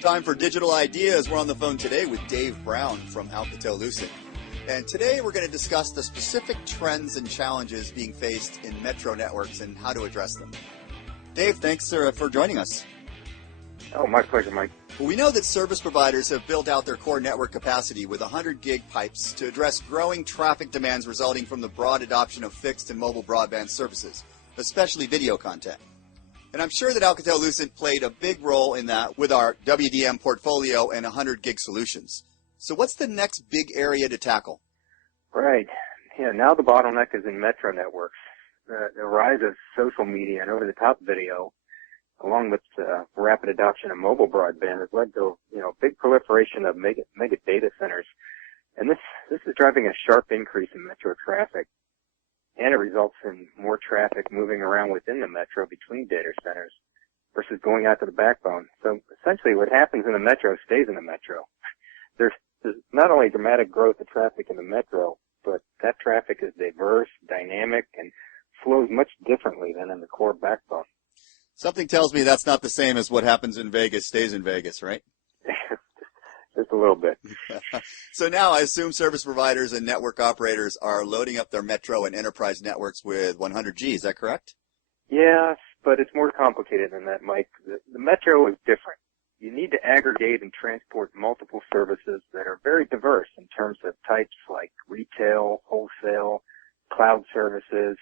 Time for Digital Ideas. We're on the phone today with Dave Brown from Alcatel-Lucent. And today we're going to discuss the specific trends and challenges being faced in metro networks and how to address them. Dave, thanks for joining us. Oh, my pleasure, Mike. Well, we know that service providers have built out their core network capacity with 100 gig pipes to address growing traffic demands resulting from the broad adoption of fixed and mobile broadband services, especially video content. And I'm sure that Alcatel-Lucent played a big role in that with our WDM portfolio and 100 gig solutions. So what's the next big area to tackle? Right. Yeah, now the bottleneck is in metro networks. The rise of social media and over-the-top video, along with rapid adoption of mobile broadband, has led to big proliferation of mega data centers. And this is driving a sharp increase in metro traffic. And it results in more traffic moving around within the metro between data centers versus going out to the backbone. So essentially what happens in the metro stays in the metro. There's not only dramatic growth of traffic in the metro, but that traffic is diverse, dynamic, and flows much differently than in the core backbone. Something tells me that's not the same as what happens in Vegas stays in Vegas, right? Just a little bit. So now I assume service providers and network operators are loading up their metro and enterprise networks with 100G. Is that correct? Yes, but it's more complicated than that, Mike. The metro is different. You need to aggregate and transport multiple services that are very diverse in terms of types like retail, wholesale, cloud services,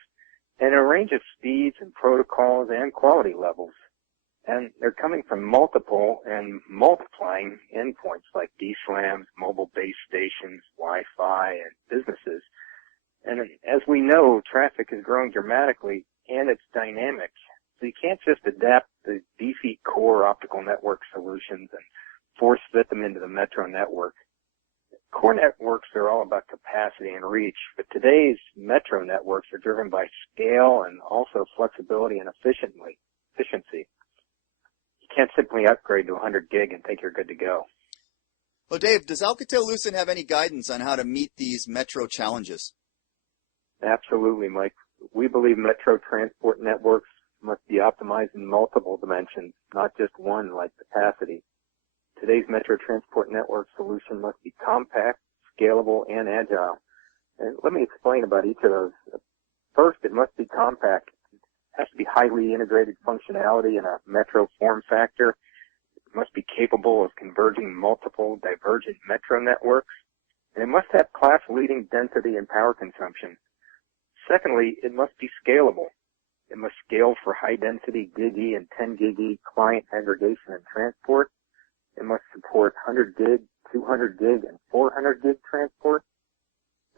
and a range of speeds and protocols and quality levels. And they're coming from multiple and multiplying endpoints like DSLAMs, mobile base stations, Wi-Fi, and businesses. And as we know, traffic is growing dramatically and it's dynamic. So you can't just adapt the beefy core optical network solutions and force fit them into the metro network. Core networks are all about capacity and reach, but today's metro networks are driven by scale and also flexibility and efficiency. You can't simply upgrade to 100 gig and think you're good to go. Well, Dave, does Alcatel-Lucent have any guidance on how to meet these metro challenges? Absolutely, Mike. We believe metro transport networks must be optimized in multiple dimensions, not just one like capacity. Today's metro transport network solution must be compact, scalable, and agile. And let me explain about each of those. First, it must be compact. Has to be highly integrated functionality in a metro form factor. It must be capable of converging multiple divergent metro networks. And it must have class-leading density and power consumption. Secondly, it must be scalable. It must scale for high-density GigE and 10 GigE client aggregation and transport. It must support 100 gig, 200 gig, and 400 gig transport.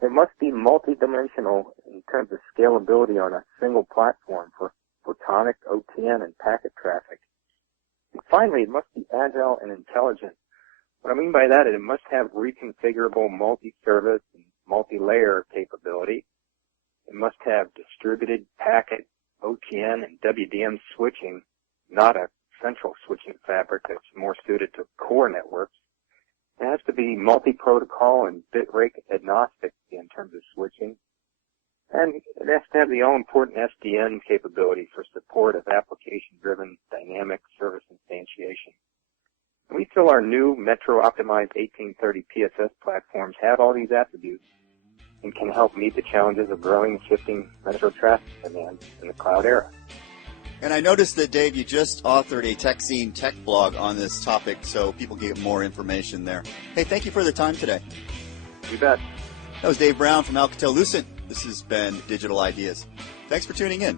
It must be multidimensional in terms of scalability on a single platform for photonic, OTN, and packet traffic. And finally, it must be agile and intelligent. What I mean by that is it must have reconfigurable multi-service and multi-layer capability. It must have distributed packet, OTN, and WDM switching, not a central switching fabric that's more suited to core networks. It has to be multi-protocol and bit rate agnostic in terms of switching. And it has to have the all-important SDN capability for support of application-driven dynamic service instantiation. We feel our new Metro-optimized 1830 PSS platforms have all these attributes and can help meet the challenges of growing and shifting metro traffic demands in the cloud era. And I noticed that, Dave, you just authored a TechZine tech blog on this topic, so people can get more information there. Hey, thank you for the time today. You bet. That was Dave Brown from Alcatel-Lucent. This has been Digital Ideas. Thanks for tuning in.